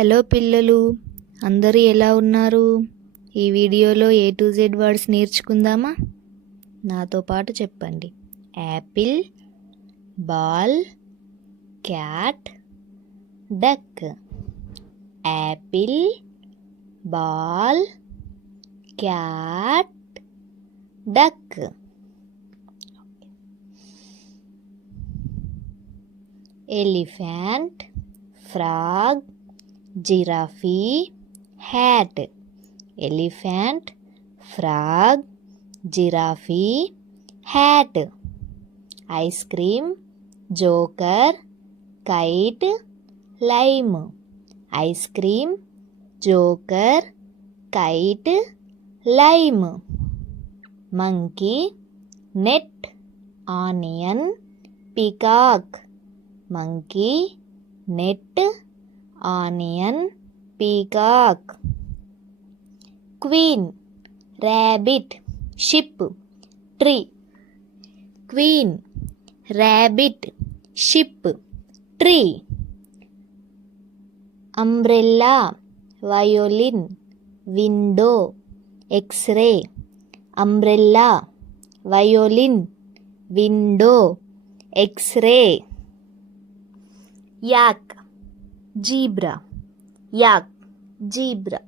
Hello పిల్లలు, అందరూ ఎలా ఉన్నారు? ఈ వీడియోలో A to Z వర్డ్స్ నేర్చుకుందామా? నాతో పాటు చెప్పండి. Apple, ball, cat, duck. Apple, ball, cat, duck. Elephant, frog, giraffe, hat. Elephant, frog, giraffe, hat. Ice cream, joker, kite, lime. Ice cream, joker, kite, lime. Monkey, net, onion, peacock. Monkey, net, onion, peacock. Queen, rabbit, ship, tree. Queen, rabbit, ship, tree. Umbrella, violin, window, x ray. Umbrella, violin, window, x ray. Yak, zebra. Yak, zebra.